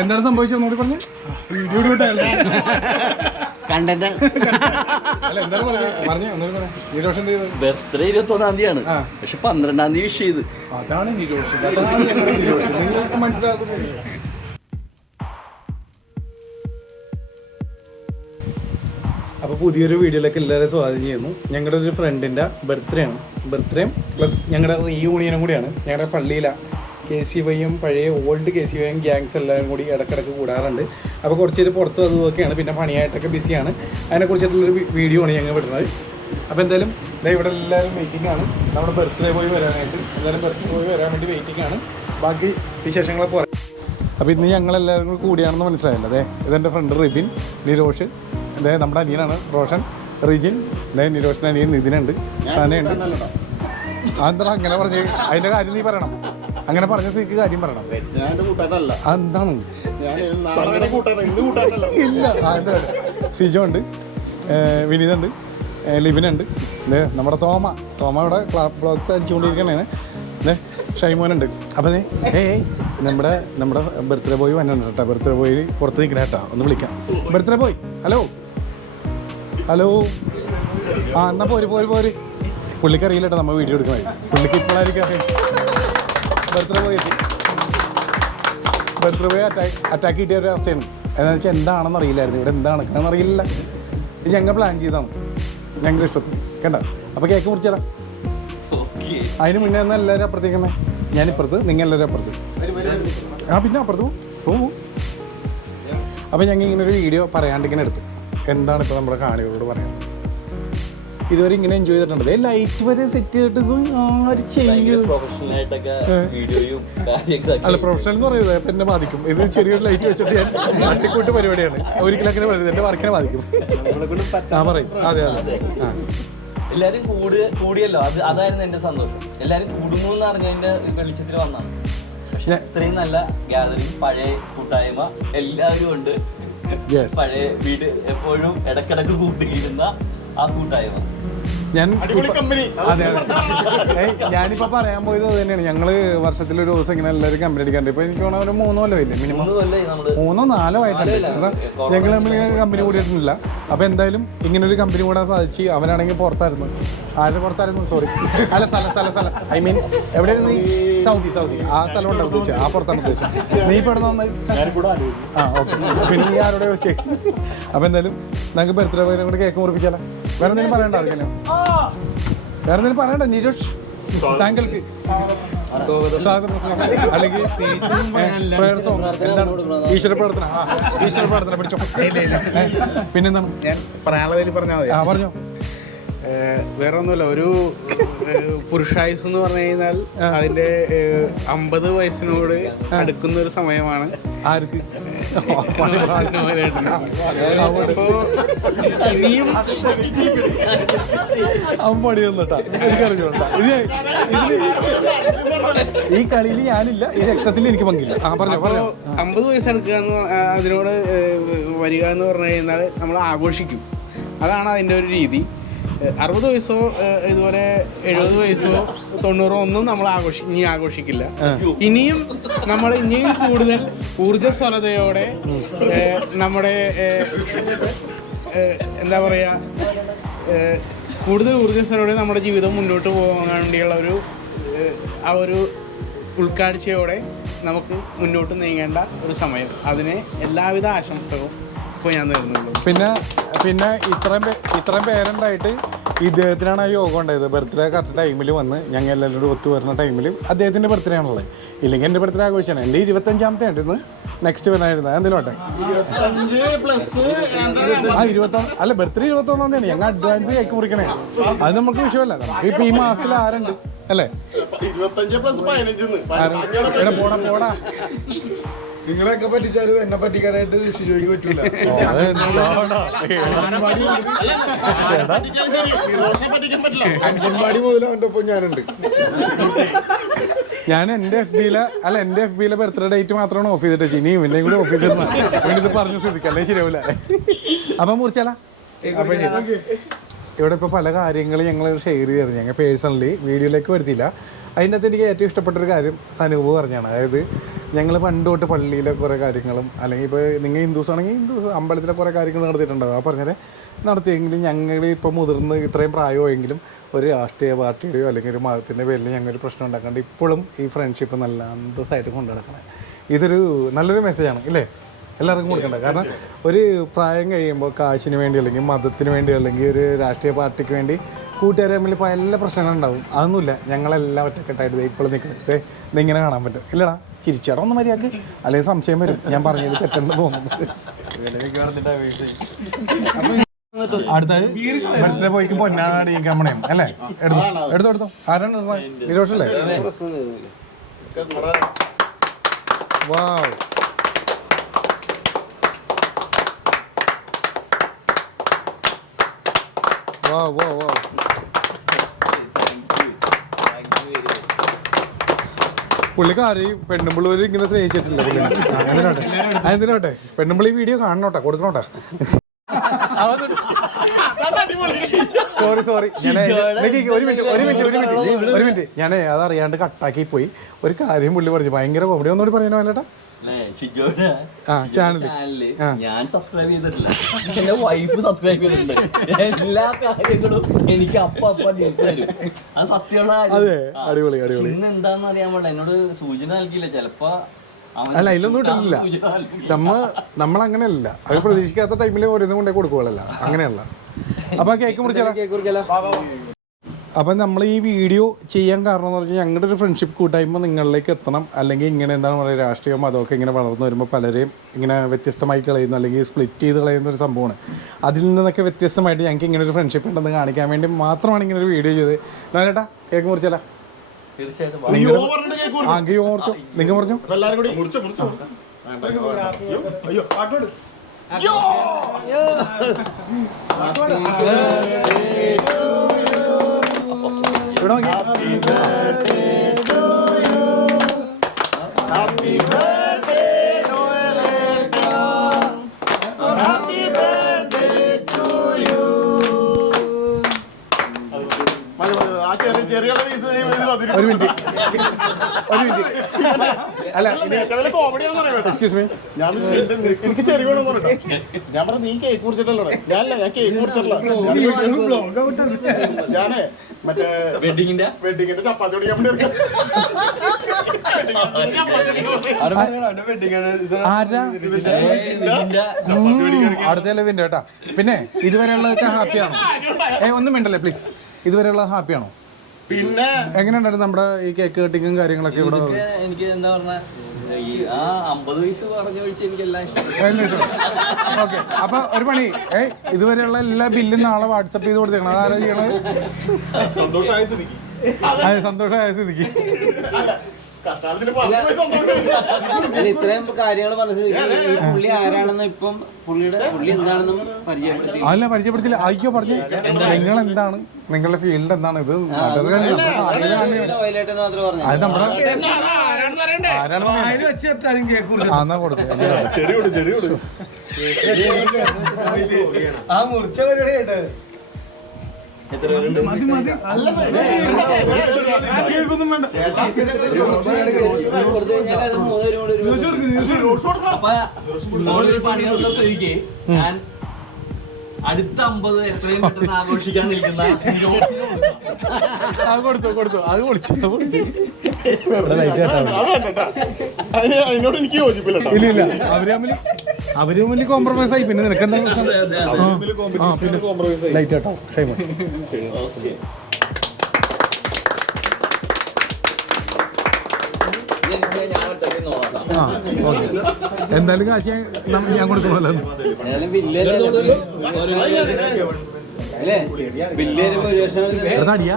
എന്താണ് സംഭവിച്ചത് ഒന്നുകൂടി പറഞ്ഞു. വീഡിയോ കണ്ടന്റ് അല്ല എന്താണ് പറഞ്ഞു ഒന്നുകൂടി പറയാം. നിരോഷം എന്ത് ചെയ്തത്? ബർത്ത്ഡേ 21-ാം തീയതിയാണ്, പക്ഷെ 12-ാം തീയതി വിഷ് ചെയ്ത്. അതാണ് നിരോഷം, അതാണ് ഞങ്ങളുടെ നിരോഷം. നിങ്ങൾക്ക് മനസ്സിലാകുന്നില്ല. അപ്പോൾ പുതിയൊരു വീഡിയോയിലേക്ക് എല്ലാവരും സ്വാഗതം ചെയ്യുന്നു. ഞങ്ങളുടെ ഒരു ഫ്രണ്ടിൻ്റെ ബർത്ത്ഡേ ആണ്. ബർത്ത്ഡേയും പ്ലസ് ഞങ്ങളുടെ റീയൂണിയനും കൂടിയാണ്. ഞങ്ങളുടെ പള്ളിയിലാണ് KCYയും പഴയ ഓൾഡ് KCYയും ഗ്യാങ്സ് എല്ലാവരും കൂടി ഇടക്കിടക്ക് കൂടാറുണ്ട്. അപ്പോൾ കുറച്ച് പേര് പുറത്ത് അതുമൊക്കെയാണ്, പിന്നെ പണിയായിട്ടൊക്കെ ബിസിയാണ്. അതിനെക്കുറിച്ചിട്ടുള്ളൊരു വീഡിയോ ആണ് ഞങ്ങൾ വിടുന്നത്. അപ്പോൾ എന്തായാലും ഇവിടെ എല്ലാവരും വെയിറ്റിംഗ് ആണ് നമ്മുടെ ബർത്ത്ഡേ ബോയ് വരാനായിട്ട്. എല്ലാവരും ബർത്ത്ഡേ ബോയ് വരാൻ വേണ്ടി വെയിറ്റിംഗ് ആണ്. ബാക്കി വിശേഷങ്ങളൊക്കെ പറയാം. അപ്പോൾ ഇന്ന് ഞങ്ങളെല്ലാവരും കൂടി കൂടിയാണെന്ന് മനസ്സിലായല്ലോ. അതെ, ഇതെൻ്റെ ഫ്രണ്ട് റിബിൻ, നിരോഷ്, അതായത് നമ്മുടെ അനിയനാണ് റോഷൻ, റിജിൻ, അതായത് നിരോഷിൻ്റെ അനിയൻ നിതിനുണ്ട്, സനയുണ്ട്. അതെന്താ അങ്ങനെ പറഞ്ഞ് അതിൻ്റെ കാര്യം നീ പറയണം. അങ്ങനെ പറഞ്ഞ സ്ഥിതിക്ക് കാര്യം പറയണം. എന്താണ് ഇല്ല എന്താ സിജോ ഉണ്ട്, വിനീതുണ്ട്, ലിബിനുണ്ട്, നമ്മുടെ തോമ ഇവിടെ ബ്ലോഗ്സ് അടിച്ചുകൊണ്ടിരിക്കണേ, ഷൈമോനുണ്ട്. അപ്പോൾ നമ്മുടെ ബർത്ത്ഡേ ബോയ് വന്നിട്ടുണ്ട് കേട്ടോ. ബർത്ത്ഡേ ബോയ് പുറത്ത് നിൽക്കണ കേട്ടോ, ഒന്ന് വിളിക്കാം. Birthday boy hello hello. എന്നാൽ പോര് പുള്ളിക്ക് അറിയില്ല കേട്ടോ നമ്മൾ വീഡിയോ എടുക്കണേ. പുള്ളിക്ക് ഇപ്പോഴായിരിക്കും ബർത്ത്ഡേ ബോയ് അറ്റാക്ക് കിട്ടിയ ഒരു അവസ്ഥയാണ്. എന്താണെന്ന് വെച്ചാൽ എന്താണെന്ന് അറിയില്ലായിരുന്നു. ഇവിടെ എന്താ നടക്കണമെന്ന് അറിയില്ല. ഇത് ഞങ്ങൾ പ്ലാൻ ചെയ്താണ് ഞങ്ങളുടെ ഇഷ്ടത്തിന് കേട്ടോ. അപ്പോൾ കേക്ക് മുറിച്ചേരാം. അതിന് മുന്നേ എന്നാൽ എല്ലാവരും അപ്പുറത്തേക്കുന്നേ. ഞാനിപ്പുറത്ത്, നിങ്ങൾ എല്ലാവരും അപ്പുറത്ത്. പിന്നെ അപ്പുറത്ത് പോകും. അപ്പോൾ ഞങ്ങൾ ഇങ്ങനെ ഒരു വീഡിയോ പറയാണ്ടിങ്ങനെ എടുത്തു. എന്താണ് ഇപ്പോൾ നമ്മുടെ കാണികളോട് പറയാം. ഇതുവരെ ഇങ്ങനെ എൻജോയ് ചെയ്തിട്ടുണ്ട്. ലൈറ്റ് വരെ സെറ്റ് ചെയ്തിട്ട് ആര് ചെയ്യും. അല്ല പ്രൊഫഷണൽ എന്ന് പറയുന്നത് അപ്പം എന്നെ ബാധിക്കും. ഇത് ചെറിയൊരു ലൈറ്റ് വെച്ചിട്ട് ഞാൻ തട്ടിക്കൂട്ട് പരിപാടിയാണ്. ഒരിക്കലും അങ്ങനെ പറയുന്നത് എൻ്റെ വർക്കിനെ ബാധിക്കും. പറയും. അതെ. എല്ലാരും കൂടിയല്ലോ, അതായിരുന്നു എന്റെ സന്തോഷം. എല്ലാരും കൂടുന്നു എന്ന് അറിഞ്ഞതിന്റെ വെളിച്ചത്തിൽ വന്നാണ്. പക്ഷെ ഇത്രയും നല്ല ഗ്യാതറിങ്, പഴയ കൂട്ടായ്മ എല്ലാവരും ഉണ്ട്. പഴയ വീട് എപ്പോഴും ഇടക്കിടക്ക് കൂട്ടിയിരുന്ന ആ കൂട്ടായ്മ. ഞാനിപ്പോൾ പറയാൻ പോയത് അത് തന്നെയാണ്. ഞങ്ങള് വർഷത്തിലൊരു ദിവസം ഇങ്ങനെ എല്ലാവരും കമ്പനി അടിക്കാറുണ്ട്. ഇപ്പൊ എനിക്ക് തോന്നുന്നു ഒരു 3 കൊല്ലമില്ലേ, മിനിമം 3 4 ആയിട്ടുണ്ട് ഞങ്ങൾ തമ്മിൽ കമ്പനി കൂടിയിട്ടില്ല. അപ്പോൾ എന്തായാലും ഇങ്ങനൊരു കമ്പനി കൂടാൻ സാധിച്ച്. അവനാണെങ്കിൽ പുറത്തായിരുന്നു. ആരുടെ പുറത്തായിരുന്നു? സോറി, അല്ല സ്ഥലം ഐ മീൻ എവിടെയായിരുന്നു നീ? സൗദി ആ സ്ഥലം കൊണ്ടാണ് ഉദ്ദേശിച്ചത്. ആ പുറത്താണ് ഉദ്ദേശിച്ചത്. നീ ഇപ്പോൾ എവിടെ വന്നത്? ഓക്കെ. പിന്നെ നീ ആരോടെ ചോദിച്ചേ? അപ്പോൾ എന്തായാലും നമുക്ക് ബർത്ത്ഡേ ബോയിനെ കൂടെ കേക്ക് മുറിപ്പിച്ചാലോ? വേറെ എന്തെങ്കിലും പറയണ്ട ആർക്കെങ്കിലും? വേറെ എന്തെങ്കിലും പറയണ്ട നിരോഷ്? താങ്കൾക്ക് സ്വാഗതം അല്ലെങ്കിൽ പ്രയർ സോങ് എന്താണ്? ഈശ്വര പ്രാർത്ഥന പിടിച്ചോ. പിന്നെന്താണ് ഞാൻ പറയാനുള്ളതിൽ പറഞ്ഞാൽ മതി? പറഞ്ഞോ. വേറെ ഒന്നുമില്ല, ഒരു പുരുഷായുസ് എന്ന് പറഞ്ഞു കഴിഞ്ഞാൽ അതിന്റെ 50 വയസ്സിനോട് അടുക്കുന്ന ഒരു സമയമാണ്. ആർക്ക്? ഇനിയും ഈ കളിയിൽ ഞാനില്ല, ഈ രക്തത്തിൽ എനിക്ക് പങ്കില്ല. 50 വയസ്സ് എടുക്കുക എന്ന് അതിനോട് വരിക എന്ന് പറഞ്ഞു കഴിഞ്ഞാൽ നമ്മൾ ആഘോഷിക്കും. അതാണ് അതിൻ്റെ ഒരു രീതി. 60 വയസ്സോ ഇതുപോലെ 70 വയസ്സോ 90 ഒന്നും നമ്മൾ ഇനി ആഘോഷിക്കില്ല. ഇനിയും നമ്മൾ ഇനിയും കൂടുതൽ ഊർജ്ജസ്വലതയോടെ നമ്മുടെ എന്താ പറയുക, കൂടുതൽ ഊർജ്ജസ്വലതയോടെ നമ്മുടെ ജീവിതം മുന്നോട്ട് പോകാൻ വേണ്ടിയുള്ള ആ ഒരു ഉൾക്കാഴ്ചയോടെ നമുക്ക് മുന്നോട്ട് നീങ്ങേണ്ട ഒരു സമയം. അതിന് എല്ലാവിധ ആശംസകളും ഇപ്പോൾ ഞാൻ നേരുന്നുള്ളൂ. പിന്നെ ഇത്രയും പേരുണ്ടായിട്ട് ഇദ്ദേഹത്തിനാണ് ആ യോഗം ഉണ്ടായത്. ബർത്ത്ഡേ കറക്റ്റ് ടൈമിൽ വന്ന് ഞങ്ങൾ എല്ലാവരും ഒത്തു വരുന്ന ടൈമിൽ അദ്ദേഹത്തിൻ്റെ ബർത്ത്ഡേ ആണുള്ളത്. ഇല്ലെങ്കിൽ എൻ്റെ ബർത്ത്ഡേ ആഘോഷിച്ചാണ്. എൻ്റെ 25ാമത്തെ ആയിരുന്നു. നെക്സ്റ്റ് വരായിരുന്നു. എന്തെങ്കിലും ആട്ടെ. 21 അല്ല, ബർത്ത്ഡേ 21 തീയതി. ഞങ്ങൾ അഡ്വാൻസ് കേക്ക് മുറിക്കണേ. അത് നമുക്ക് വിഷയമല്ല. നമുക്ക് ഇപ്പം ഈ മാസത്തിൽ ആരുണ്ട് അല്ലേ? 25+15 പോടാ. നിങ്ങളെയൊക്കെ പറ്റിച്ചാലും എന്നെ പറ്റിക്കാനായിട്ട് ഷിജോയ്ക്ക് പറ്റൂല. അംഗൻവാടി മുതൽ അവൻ്റെ ഒപ്പം ഞാനുണ്ട്. ഞാൻ എൻ്റെ FB യിലെ ബർത്ത്ഡേ ഡേറ്റ് മാത്രമാണ് ഓഫ് ചെയ്തിട്ട് വെച്ചാൽ. ഇനിയും എന്നെ കൂടി ഓഫ് ചെയ്തിരുന്ന ഇത് പറഞ്ഞ സ്ഥിതിക്ക് അല്ലേ ശരിയാവില്ല. അപ്പം മുറിച്ചാലാ. ഇവിടെ ഇപ്പോൾ പല കാര്യങ്ങളും ഞങ്ങൾ ഷെയർ ചെയ്തിരുന്നു. ഞങ്ങൾ പേഴ്സണലി വീഡിയോയിലേക്ക് വരുത്തിയില്ല. അതിൻ്റെ അകത്ത് എനിക്ക് ഏറ്റവും ഇഷ്ടപ്പെട്ടൊരു കാര്യം സനൂപ് പറഞ്ഞാണ്. അതായത് ഞങ്ങൾ പണ്ട് തൊട്ട് പള്ളിയിലെ കുറേ കാര്യങ്ങളും അല്ലെങ്കിൽ ഇപ്പോൾ നിങ്ങൾ ഹിന്ദുസ് ആണെങ്കിൽ ഹിന്ദുസ് അമ്പലത്തിലെ കുറേ കാര്യങ്ങൾ നടത്തിയിട്ടുണ്ടാവും. ആ പറഞ്ഞാൽ നടത്തിയെങ്കിലും ഞങ്ങൾ ഇപ്പോൾ മുതിർന്ന് ഇത്രയും പ്രായമായെങ്കിലും ഒരു രാഷ്ട്രീയ പാർട്ടിയുടെയോ അല്ലെങ്കിൽ ഒരു മതത്തിൻ്റെ പേരിൽ ഞങ്ങളൊരു പ്രശ്നം ഉണ്ടാക്കാണ്ട് ഇപ്പോഴും ഈ ഫ്രണ്ട്ഷിപ്പ് നല്ല അന്തസ്സായിട്ട് കൊണ്ടു നടക്കണം. ഇതൊരു നല്ലൊരു മെസ്സേജാണ് ഇല്ലേ, എല്ലാവർക്കും കൊടുക്കണ്ട. കാരണം ഒരു പ്രായം കഴിയുമ്പോൾ കാശിന് വേണ്ടി അല്ലെങ്കിൽ മതത്തിന് വേണ്ടി അല്ലെങ്കിൽ ഒരു രാഷ്ട്രീയ പാർട്ടിക്ക് വേണ്ടി കൂട്ടുകാരെ തമ്മിൽ പല പ്രശ്നങ്ങളുണ്ടാവും. അതൊന്നുമില്ല, ഞങ്ങളെല്ലാം ഒറ്റക്കെട്ടായിട്ട് ഇപ്പോഴും നിൽക്കുന്നത് ഇതിങ്ങനെ കാണാൻ പറ്റും. ഇല്ലടാ ചിരിച്ചാടാ ഒന്ന് മര്യാദക്ക്, അല്ലെങ്കിൽ സംശയം വരും ഞാൻ പറഞ്ഞത് തെറ്റുണ്ടെന്ന് തോന്നുന്നത്. അടുത്തത് ബർത്ത്ഡേ ബോയ്ക്ക് പൊന്നാടി കമ്മണയും അല്ലേ? എടുത്തോ. ആരാണ് നിരോഷല്ലേ? വാവ്, വാ പുള്ളിക്കാരി പെണ്ണുമ്പിള്ളൂര് ഇങ്ങനെ സ്നേഹിച്ചിട്ടില്ല പുള്ളിനെ. എന്തിനോട്ടെ പെണ്ണുമ്പിള്ളി വീഡിയോ കാണണോട്ടെ, കൊടുക്കണോട്ടെ. സോറി ഞാൻ ഒരു മിനിറ്റ് ഞാൻ അതറിയാണ്ട് കട്ടാക്കി പോയി. ഒരു കാര്യം പുള്ളി പറഞ്ഞു, ഭയങ്കര കോമഡി. ഒന്നുകൂടി പറയാനോ അല്ലേട്ടാ? ചാനലില് ഞാൻ സബ്സ്ക്രൈബ് ചെയ്തിട്ടില്ല, എന്റെ വൈഫ് സബ്സ്ക്രൈബ് ചെയ്തിട്ടുണ്ട്. എല്ലാ കാര്യങ്ങളും എനിക്ക് അപ്പൊ ന്യൂസ് തരും. അത് സത്യമുള്ള അടിപൊളി. ഇന്ന് എന്താന്ന് അറിയാൻ പാടില്ല, എന്നോട് സൂചന നൽകിയില്ല. ചിലപ്പോ അല്ല അതിലൊന്നും ഇട്ടില്ല. നമ്മളങ്ങനെയല്ല, അവർ പ്രതീക്ഷിക്കാത്ത ടൈമിൽ ഓരോന്നും കൊണ്ടേ കൊടുക്കുവല്ല, അങ്ങനെയല്ല. അപ്പൊ കേക്ക് മുറിച്ചാലോ? അപ്പം നമ്മൾ ഈ വീഡിയോ ചെയ്യാൻ കാരണം എന്ന് വെച്ചാൽ ഞങ്ങളുടെ ഒരു ഫ്രണ്ട്ഷിപ്പ് കൂട്ടായ്മ നിങ്ങളിലേക്ക് എത്തണം. അല്ലെങ്കിൽ ഇങ്ങനെ എന്താണ് പറയുക, രാഷ്ട്രീയം മതമൊക്കെ ഇങ്ങനെ വളർന്നു വരുമ്പോൾ പലരെയും ഇങ്ങനെ വ്യത്യസ്തമായി കളയുന്നു അല്ലെങ്കിൽ സ്പ്ലിറ്റ് ചെയ്ത് കളയുന്ന ഒരു സംഭവമാണ്. അതിൽ നിന്നൊക്കെ വ്യത്യസ്തമായിട്ട് ഞങ്ങൾക്ക് ഇങ്ങനെ ഒരു ഫ്രണ്ട്ഷിപ്പ് ഉണ്ടെന്ന് കാണിക്കാൻ വേണ്ടി മാത്രമാണ് ഇങ്ങനെ ഒരു വീഡിയോ ചെയ്ത്. ചേട്ടാ കേക്ക് മുറിച്ചാലോ? നിങ്ങൾ പറഞ്ഞു ഇവിടെ നോക്കി. ഒരു മിനിറ്റ് അല്ല, എക്സ്ക്യൂസ് മീ, എനിക്ക് ചെറിയ ഞാൻ പറഞ്ഞു നീ കേക്ക് കുറിച്ചിട്ടല്ലോ? ഞാനല്ല, ഞാൻ കേക്ക് കുറിച്ചിട്ടില്ല. ഞാനേ മറ്റേ വെഡിങ്ങിന്റെ ചപ്പാത്തി ഓടിക്കാൻ വേണ്ടി അടുത്ത വിൻ്റെ കേട്ടാ. പിന്നെ ഇതുവരെയുള്ളതൊക്കെ ഹാപ്പിയാണോ? ഒന്നും വേണ്ടല്ലേ പ്ലീസ്. ഇതുവരെയുള്ള ഹാപ്പിയാണോ? പിന്നെ എങ്ങനെയുണ്ടായിരുന്നു നമ്മുടെ ഈ കേക്ക് കട്ടിങ്ങും കാര്യങ്ങളൊക്കെ ഇവിടെ? എനിക്ക് എന്താ പറഞ്ഞ ഈ 50 വയസ്സ് പറഞ്ഞ ഒഴിച്ച് എനിക്ക് എല്ലാം ഇഷ്ടം. ഓക്കെ, അപ്പൊ ഒരു പണി, ഇതുവരെയുള്ള എല്ലാ ബില്ലും നാളെ വാട്സപ്പ് ചെയ്ത് കൊടുത്തേക്കണം. അതാരാ ചെയ്യണത്? സന്തോഷമായ സ്ഥിതിക്ക് ഇത്രയും കാര്യങ്ങൾ മനസ്സിലാക്കി പുള്ളി ആരാണെന്ന് ഇപ്പം പുള്ളി എന്താണെന്നും പരിചയപ്പെടുത്തി. അല്ല പരിചയപ്പെടുത്തില്ല. അയ്യോ പറഞ്ഞു, നിങ്ങൾ എന്താണ്, നിങ്ങളുടെ ഫീൽഡ് എന്താണ്? ഇത് അത് നമ്മുടെ ആരാണെന്ന് കൊടുത്തു. ആ മുറിച്ച പരിപാടി കേട്ടത് ഞാൻ അടുത്ത 50 എത്രയും പെട്ടെന്ന് ആഘോഷിക്കാൻ നിൽക്കുന്ന അതിനോട് എനിക്ക് യോജിപ്പില്ല. ഇല്ല അവര് തമ്മിൽ കോംപ്രമൈസ് ആയി. പിന്നെ നിനക്ക് എന്താ പ്രശ്നം? ലൈറ്റ് കേട്ടോ, ക്ഷേമ. എന്തായാലും കാശ് ഞാൻ കൊടുക്കണമല്ലോ. അടിയാ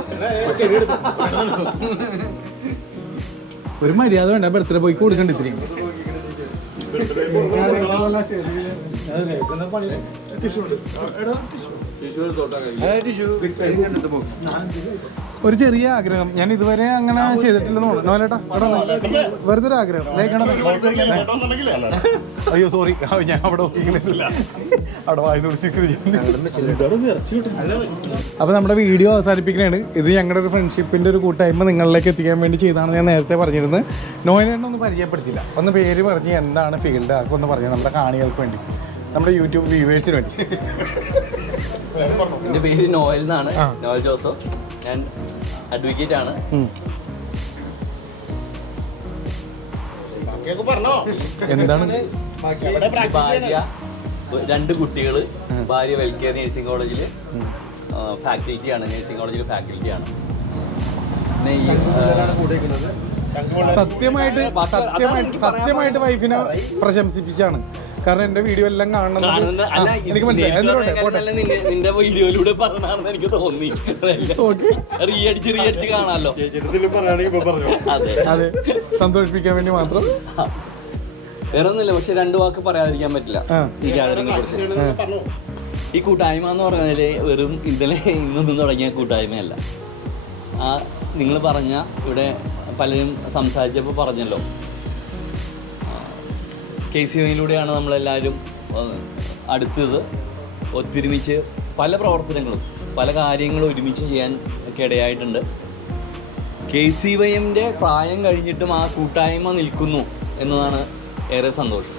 ഒരു മര്യാദ വേണ്ട. ബർത്ത്ഡേ പോയി കൊടുക്കണ്ട ഇത്രയും. ഒരു ചെറിയ ആഗ്രഹം, ഞാൻ ഇതുവരെ അങ്ങനെ ചെയ്തിട്ടില്ലെന്ന് തോന്നുന്നു. വെറുതെ ഒരു ആഗ്രഹം. അയ്യോ സോറി, ഞാൻ അവിടെ അവിടെ വായി അപ്പോൾ നമ്മുടെ വീഡിയോ അവസാനിപ്പിക്കുകയാണ്. ഇത് ഞങ്ങളുടെ ഒരു ഫ്രണ്ട്ഷിപ്പിൻ്റെ ഒരു കൂട്ടായ്മ നിങ്ങളിലേക്ക് എത്തിക്കാൻ വേണ്ടി ചെയ്താണ് ഞാൻ നേരത്തെ പറഞ്ഞിരുന്നത്. നോയനൊന്നും പരിചയപ്പെടുത്തില്ല. ഒന്ന് പേര് പറഞ്ഞ് എന്താണ് ഫീൽഡ് അതൊക്കെ ഒന്ന് പറഞ്ഞു നമ്മുടെ കാണികൾക്ക് വേണ്ടി, നമ്മുടെ യൂട്യൂബ് വ്യൂവേഴ്സിന് വേണ്ടി. എൻ്റെ പേര് നോയൽ എന്നാണ്, നോയൽ ജോസഫ്. ഞാൻ അഡ്വക്കേറ്റ് ആണ്. എന്താണ് ഭാര്യ, 2 കുട്ടികൾ. ഭാര്യ വെൽക്കെയർ നഴ്സിംഗ് കോളേജിൽ ഫാക്കൽറ്റിയാണ്, നഴ്സിംഗ് കോളേജിൽ ഫാക്കൽറ്റിയാണ്. പിന്നെ ഈ സത്യമായിട്ട് വൈഫിനെ പ്രശംസിപ്പിച്ചാണ്. കാരണം എന്റെ വീഡിയോ എല്ലാം കാണണം എനിക്ക് മനസ്സിലായി. നിന്റെ വീഡിയോയിലൂടെ പറഞ്ഞാണെന്ന് എനിക്ക് തോന്നി. റീഅടിച്ച് കാണാമല്ലോ. അതെ, സന്തോഷിപ്പിക്കാൻ വേണ്ടി മാത്രം. വേറെ ഒന്നുമില്ല, പക്ഷെ 2 വാക്ക് പറയാതിരിക്കാൻ പറ്റില്ല ഈ ഗ്യാതറിങ്ങിനെ കുറിച്ച്. ഈ കൂട്ടായ്മ എന്ന് പറഞ്ഞാല് വെറും ഇന്നലെ ഇന്നൊന്നും തുടങ്ങിയ കൂട്ടായ്മയല്ല. നിങ്ങൾ പറഞ്ഞ ഇവിടെ പലരും സംസാരിച്ചപ്പോൾ പറഞ്ഞല്ലോ, KCYയിലൂടെയാണ് നമ്മളെല്ലാവരും അടുത്തത്. ഒത്തൊരുമിച്ച് പല പ്രവർത്തനങ്ങളും പല കാര്യങ്ങളും ഒരുമിച്ച് ചെയ്യാൻ ഒക്കെ ഇടയായിട്ടുണ്ട്. KCYൻ്റെ പ്രായം കഴിഞ്ഞിട്ടും ആ കൂട്ടായ്മ നിൽക്കുന്നു എന്നതാണ് ഏറെ സന്തോഷം.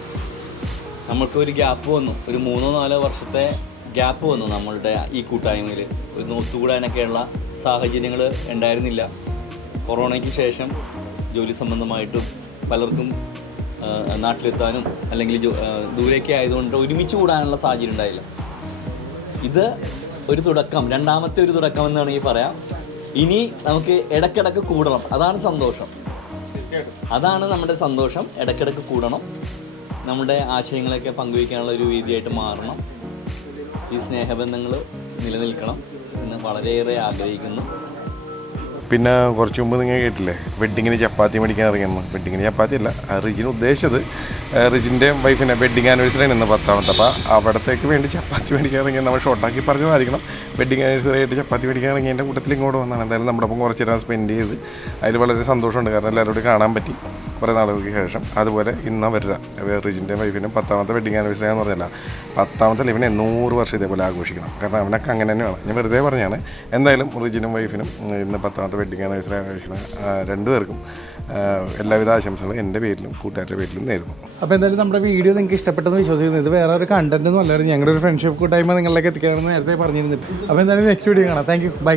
നമ്മൾക്കൊരു ഗ്യാപ്പ് വന്നു, ഒരു 3-4 വർഷത്തെ ഗ്യാപ്പ് വന്നു നമ്മളുടെ ഈ കൂട്ടായ്മയിൽ. ഒന്ന് ഒത്തുകൂടാനൊക്കെയുള്ള സാഹചര്യങ്ങൾ ഉണ്ടായിരുന്നില്ല. കൊറോണയ്ക്ക് ശേഷം ജോലി സംബന്ധമായിട്ടും പലർക്കും നാട്ടിലെത്താനും അല്ലെങ്കിൽ ദൂരേക്ക് ആയതുകൊണ്ട് ഒരുമിച്ച് കൂടാനുള്ള സാഹചര്യം ഉണ്ടായില്ല. ഇത് ഒരു തുടക്കം, രണ്ടാമത്തെ ഒരു തുടക്കം എന്ന് വേണമെങ്കിൽ പറയാം. ഇനി നമുക്ക് ഇടയ്ക്കിടയ്ക്ക് കൂടണം, അതാണ് സന്തോഷം. അതാണ് നമ്മുടെ സന്തോഷം. ഇടയ്ക്കിടയ്ക്ക് കൂടണം, നമ്മുടെ ആശയങ്ങളൊക്കെ പങ്കുവയ്ക്കാനുള്ള ഒരു വേദിയായിട്ട് മാറണം. ഈ സ്നേഹബന്ധങ്ങൾ നിലനിൽക്കണം എന്ന് വളരെയേറെ ആഗ്രഹിക്കുന്നു. പിന്നെ കുറച്ച് മുമ്പ് നിങ്ങൾ കേട്ടില്ലേ വെഡ്ഡിങ്ങിന് ചപ്പാത്തി മേടിക്കാൻ ഇറങ്ങിയെന്ന്. വെഡ്ഡിങ്ങിന് ചപ്പാത്തി അല്ല, റിജിന് ഉദ്ദേശിച്ചത് റിജിൻ്റെ വൈഫിൻ്റെ വെഡ്ഡിങ് ആനിവേഴ്സറി ആണ് ഇന്ന് 10ാമത്തെ. അപ്പോൾ അവിടത്തേക്ക് വേണ്ടി ചപ്പാത്തി മേടിക്കാൻ ഇറങ്ങിയ നമ്മൾ ഷോർട്ടാക്കി പറഞ്ഞതായിരിക്കണം. വെഡ്ഡിങ് ആനിവേഴ്സറി ആയിട്ട് ചപ്പാത്തി മേടിക്കാൻ ഇറങ്ങി എൻ്റെ കൂട്ടത്തിൽ ഇങ്ങോട്ട് വന്നതാണ്. എന്തായാലും നമ്മുടെ ഒപ്പം കുറച്ച് നേരം സ്പെൻഡ് ചെയ്ത് അതിൽ വളരെ സന്തോഷമുണ്ട്. കാരണം എല്ലാവരോടും കാണാൻ പറ്റി കുറേ നാളുകൾക്ക് ശേഷം. അതുപോലെ ഇന്ന് വരിക റിജിൻ്റെ വൈഫിനും 10ാമത്തെ വെഡ്ഡിങ് ആനിവേഴ്സറി എന്ന് പറഞ്ഞല്ല, 10ാമത്തെ ഇവനെ 100 വർഷം ഇതേപോലെ ആഘോഷിക്കണം. കാരണം അവനൊക്കെ അങ്ങനെ തന്നെയാണ്. ഞാൻ വെറുതെ പറഞ്ഞാണ്. എന്തായാലും റിജിനും വൈഫിനും ഇന്ന് 10ാമത്തെ വെഡ്ഡിങ് ആനിവേഴ്സറി ആഘോഷിക്കണം. 2 പേർക്കും എല്ലാവിധ ആശംസകളും എൻ്റെ പേരിലും കൂട്ടുകാരുടെ പേരിലും നേരുന്നു. അപ്പോൾ എന്തായാലും നമ്മുടെ വീഡിയോ നിങ്ങൾക്ക് ഇഷ്ടപ്പെട്ടെന്ന് വിശ്വസിക്കുന്നു. ഇത് വേറെ ഒരു കണ്ടന്റ് ഒന്നും അല്ലായിരുന്നു, ഞങ്ങളുടെ ഒരു ഫ്രണ്ട്ഷിപ്പ് കൂട്ടായ്മ നിങ്ങളിലേക്ക് എത്തിക്കാമെന്ന് നേരത്തെ പറഞ്ഞിരുന്നു. അപ്പോൾ എന്തായാലും നെക്സ്റ്റ് വീഡിയോ കാണാം. Thank you, by.